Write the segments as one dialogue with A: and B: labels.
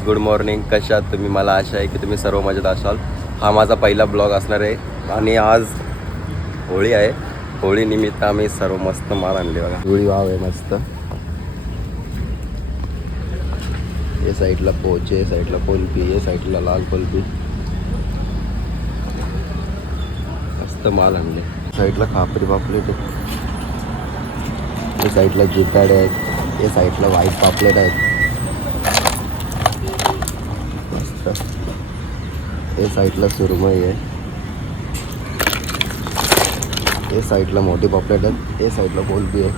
A: Guys good morning कशा तुम्ही? मला आशा आहे की तुम्ही सर्व मजेत असाल. हा माझा पहिला ब्लॉग असणार आहे. आणि आज होळी आहे. होळी निमित्त आम्ही सर्व मस्त माल आणले बघा. होळी वाव आहे मस्त. या साईडला पोचे या साईडला कोल्पी या साईडला लाल कोल्पी मस्त माल आणले. साईडला खापरी पापलेट आहे. या साईडला जिताड आहेत. या साईडला व्हाईट पापलेट आहेत मस्त हे साईडला सुरमई आहे. हे साईडला मोठी पॉपलेट आहेत. हे साईडला कोलबी आहे.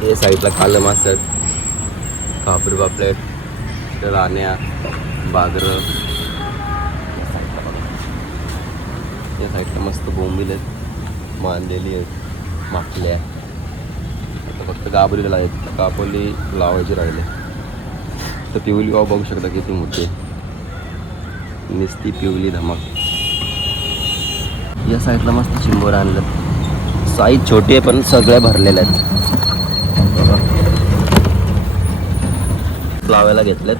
A: हे साईडला कालं मास आहेत. कापरी पापलेट राण्या बाजरं. या साईडला मस्त बोंबील आहेत. मांदेली आहेत. माकल्या आता फक्त गाबरीला आहेत. कापोली लावायची राहिले. तर पिवली गाव बघू शकता किती मोठी आहे. निस्ती पिवली धमक. या साईडला मस्त चिंबोर आणलं. साईज छोटी आहे पण सगळ्या भरलेल्या आहेत. लावायला घेतलेत.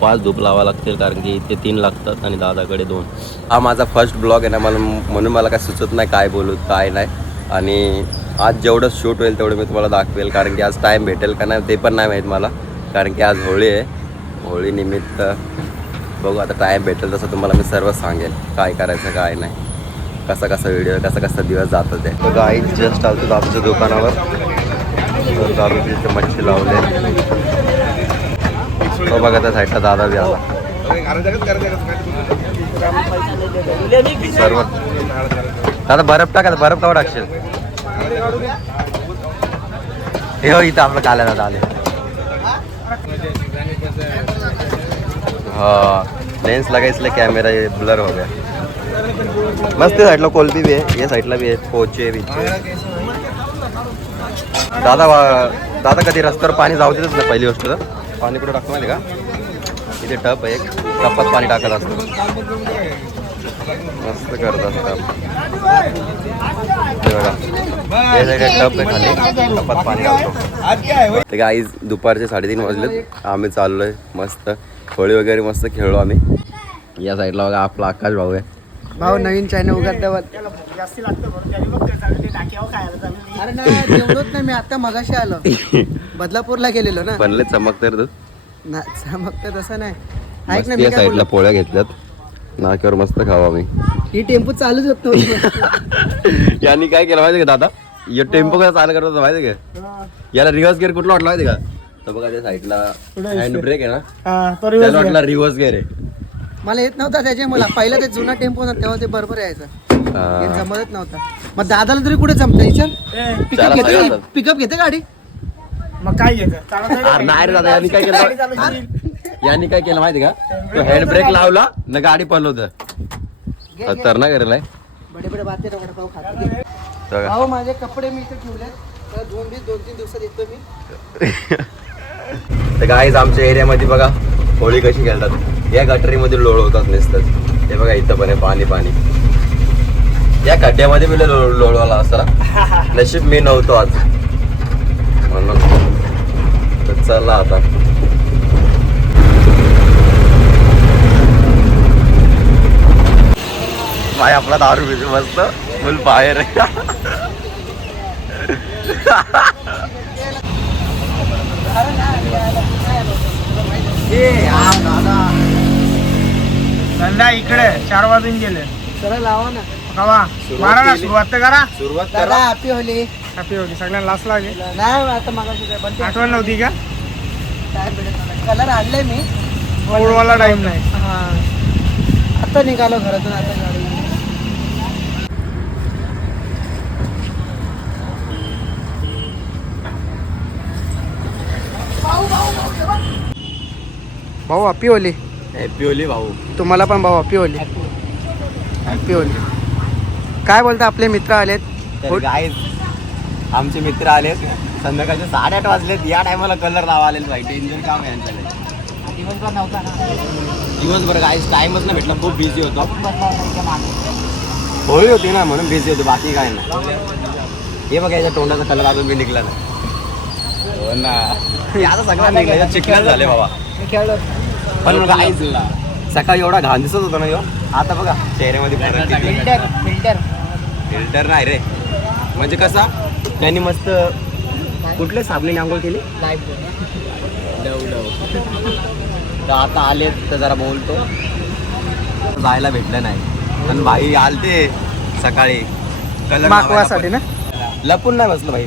A: पाच धूप लावा लागतील कारण की इथे तीन लागतात आणि दादाकडे दोन. हा माझा फर्स्ट ब्लॉग आहे ना मला म्हणून मला काय सुचत नाही काय बोलू काय नाही. आणि आज जेवढं शूट होईल तेवढं मी तुम्हाला दाखवेल कारण की आज टाईम भेटेल का नाही ते पण नाही माहीत मला. कारण की आज होळी आहे. होळी निमित्त बघू आता टाईम भेटेल तसं तुम्हाला मी सर्व सांगेल. काय करायचं काय नाही. कसा कसा व्हिडिओ कसा कसा दिवस जातो ते. बघा आई जस्ट आलतो दादूच्या दुकानावर. तर दादू तिथे मच्छी लावले. तो बघा त्या साईडला दादा बी आला. सर्व. दादा बर्फ टाका बर्फ कवा टाकशील? हे हो इथं आपलं काल्या दादा आले. हाँ लेंस लगा इसलिए कैमरा ये ब्लर हो गया। मस्त साईडला कोलबी भी आहे या साईडला बी आहे पोचे भी। दादा वा- दादा कधी रस्त्यावर पाणी जाऊ देतच नाही पहिली गोष्ट तर. पाणी कुठं टाकतो माहिती का? इथे टप आहे एक टपात पाणी टाकत असतो. मस्त करत असतं. टप आहे खाली टपात पाणी टाकतो ते गाईज दुपारचे साडेतीन वाजलेत. आम्ही चाललोय मस्त. होळी वगैरे मस्त खेळलो आम्ही. या साईडला बघा आपला आकाश भाऊ आहे.
B: भाऊ नवीन चायना उघडल्यावर अरे नाही जेवलोच नाही मी आता मगाशी आलो. बदलापूरला गेलेलो ना.
A: बनले चमक तर तू.
B: ना- मग तर तसं नाही. ऐक
A: मस्त
B: ना मी
A: या
B: काय
A: साईडला? पोळ्या घेतल्यात. नाक्यावर मस्त खावा आम्ही.
B: ही टेम्पो चालूच होत नव्हती.
A: यांनी काय केलं माहिती का दादा? यो टेम्पो कसा चालू करत होता माहिती का? याला रिव्हर्स गेअर कुठला वाटला माहिती का? तर बघा त्या साईडला. हँड ब्रेक आहे ना? त्याला वाटला रिव्हर्स गेअर आहे
B: मला येत नव्हता त्याच्या मला पहिला ते जुना टेम्पो होता तेव्हा ते बरोबर यायचं.
A: हा.
B: जमतच नव्हता. मग दादाला तरी कुठे जमतं विचार पिकअप
A: त्याला
B: घेते. पिकअप घेते गाडी
C: मग काय घेतं?
A: अरे नाही रे दादा यांनी काय केलं? यांनी काय केलं माहिती का? तो हँड ब्रेक लावला न गाडी पळवत तर ना करेल
B: बडे बडे बाते खाते माझे कपडे मी इथे ठेवले तर दोन दिवस दोन तीन दिवसात येतो मी.
A: तर गाईज आमच्या एरियामध्ये बघा होळी कशी खेळतात. या गटरीमध्ये लोळ होतात नुसतं हे बघा इथं पण आहे पाणी पाणी. या खड्ड्यामध्ये मी लोळ लोळवाला असता नशीब मी नव्हतो आज. म्हणून. तर चला आता. भाई आपला दारू पितो मस्त. फुल बाहेर आहे.
C: धंदा इकडे चार वाजून गेले.
B: सरळ लावा ना.
C: कवा मारा ना सुरुवात तर करा.
A: सुरुवात
B: दादा
A: करा.
B: हॅपी होली.
C: हॅपी होती सगळ्यांना लाच लागेल
B: नाही आता मगाशी काय पण
C: आठवण नव्हती का?
B: कलर आणले मी.
C: ओळवाला टाइम नाही.
B: हा. आता निघालो घरातून आता गाडी भाऊ हॅपी होली.
A: हॅपी भाऊ.
B: तुम्हाला पण भाऊ हॅपी हॅपी होली काय बोलता आपले मित्र आलेत?
A: गाईज आमचे मित्र आलेत. संध्याकाळचे साडेआठ वाजलेत. या टायमाला कलर लावा आलेत भाई. डेंजर काम आहे यांच्याकडे.
B: दिवसभर नव्हता ना
A: दिवसभर गाईज टाइमच नाही भेटला. खूप बिझी होतो. होळी होती ना म्हणून बिझी होतो. बाकी काय नाही. हे बघा याच्या तोंडाचा कलर अजून बी निघला नाही. हो ना. आता सगळं निघलं. चिकन झाले बाबा पण सकाळी एवढा घाण दिसत होता ना ह्यो आता बघा चेहऱ्यामध्ये फरक किती. फिल्टर नाही रे. म्हणजे कसा? त्यांनी मस्त कुठल्या साबणीने आंघोळ केली? तर आता आले तर जरा बोलतो. जायला भेटलं नाही. पण भाई आलते सकाळी. कलर लपून नाही बसलो भाई